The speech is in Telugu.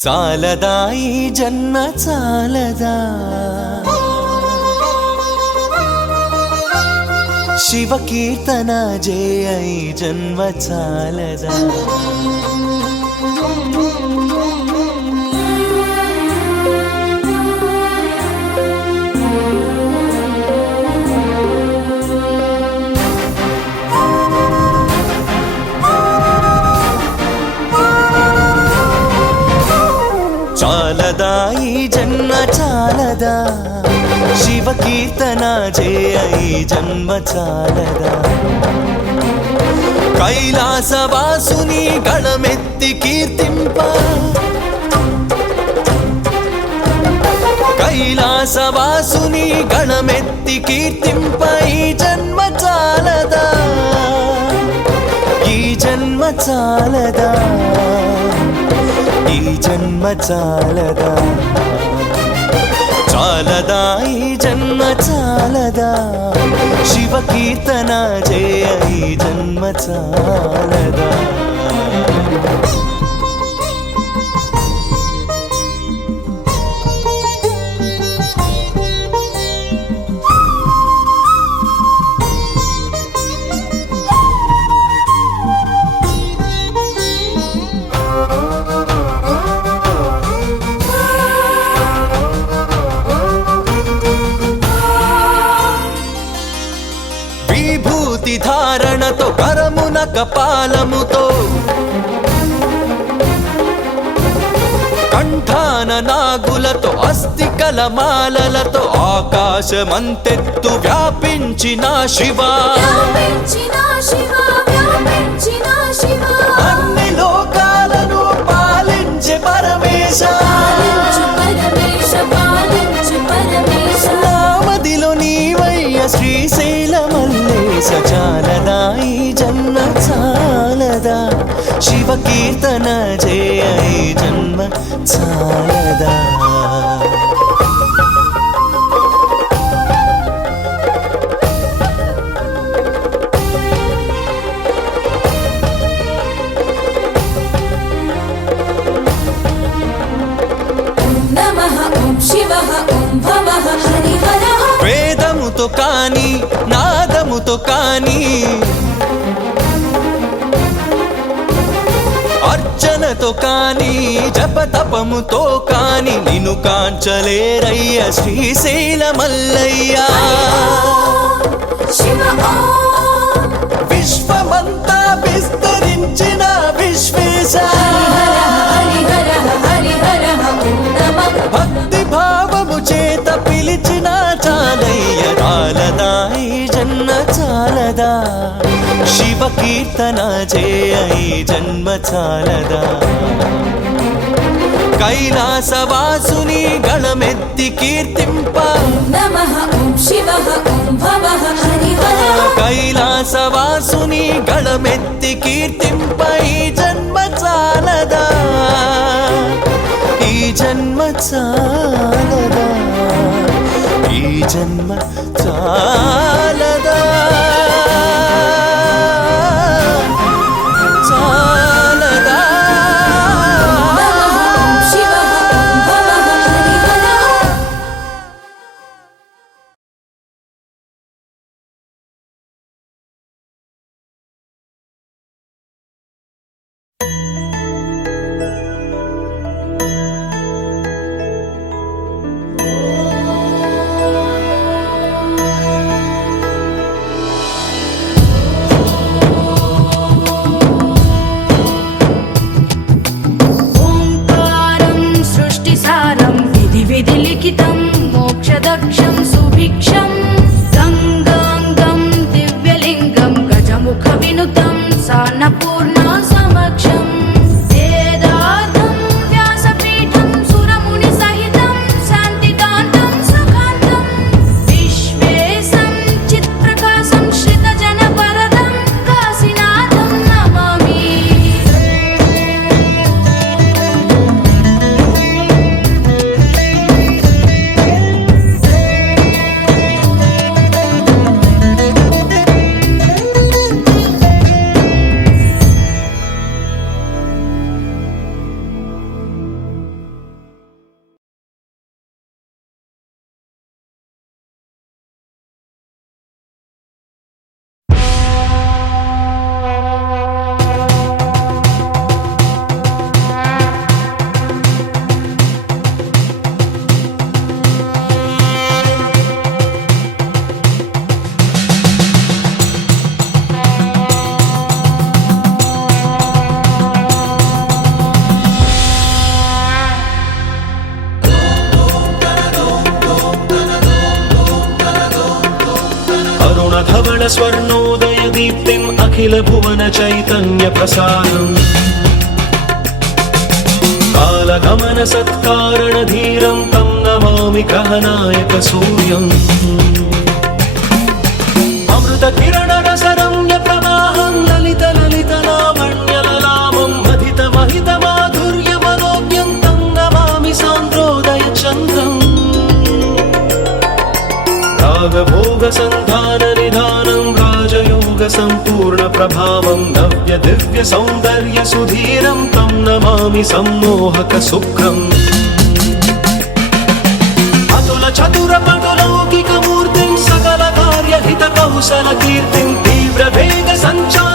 చాలదా ఈ జన్మ చాలదా శివ కీర్తన జయ ఈ జన్మ చాలదా చాలదా ఈ జన్మ చాలదా శివ కీర్తన జయ ఈ జన్మ చాలదా కైలాసవాసుని గణమెత్తి కీర్తింప కైలాసవాసుని గణమెత్తి కీర్తింప ఈ జన్మ చాలదా ఈ జన్మ చాలదా ఈ జన్మ చాలదా చాలదా ఈ జన్మ చాలదా శివ కీర్తన జయ ఈ జన్మ చాలదా విభూతి ధారణతో కరమున కపాలముతో కంఠాన నాగులతో అస్థికల మాలలతో ఆకాశమంతెత్తు వ్యాపించిన శివా అన్ని లోకాలను పాలించే పరమేశ నామదిలో నీవయ్య శ్రీశైల మల్లేశ చాలదా ఈ జన్మ చాలదా శివ కీర్తన జయ ఈ జన్మ చాలదా వేదముతో కాని నాదముతో కాని అర్చనతో కాని జపతపముతో కాని నిన్ను కాంచలేరయ్య శ్రీశైల మల్లయ్య విశ్వమంతా విస్తరించిన విశ్వేశ భక్తి భావము చేత పిలిచిన చాలయ్య చాలదా ఈ జన్మ చాలదా శివ కీర్తన జయ ఈ జన్మ చాలదా కైలాసవాసుని గణమెత్తి కీర్తింప కైలాసవాసుని గణమెత్తి కీర్తింప ఈ జన్మ చాలదా ఈ జన్మ చాలదా ఈ జన్మ చాలదా చాలదా श्यामल स्वर्णोदय दीप्तिम् अखिल भुवन चैतन्य प्रसारम् कालगमन सत्कारण धीरं तं नमामि ग्रहनायक सूर्यम् अमृत किरण रसरम्य प्रवाहं ललित ललित लावण्य ललामं महित महित माधुर्य मनोज्ञं तं नमामि सान्द्रोदय चन्द्रम् रागभोग सन्धान निधानं राजयोग सम्पूर्ण प्रभावं नव्य दिव्य सौन्दर्य सुधीरं तं नमामि सम्मोहक शुक्रम् अतुल चतुर पटुलौकिक मूर्तिं सकल कार्य हित कौशल कीर्तिं तीव्र वेग संचार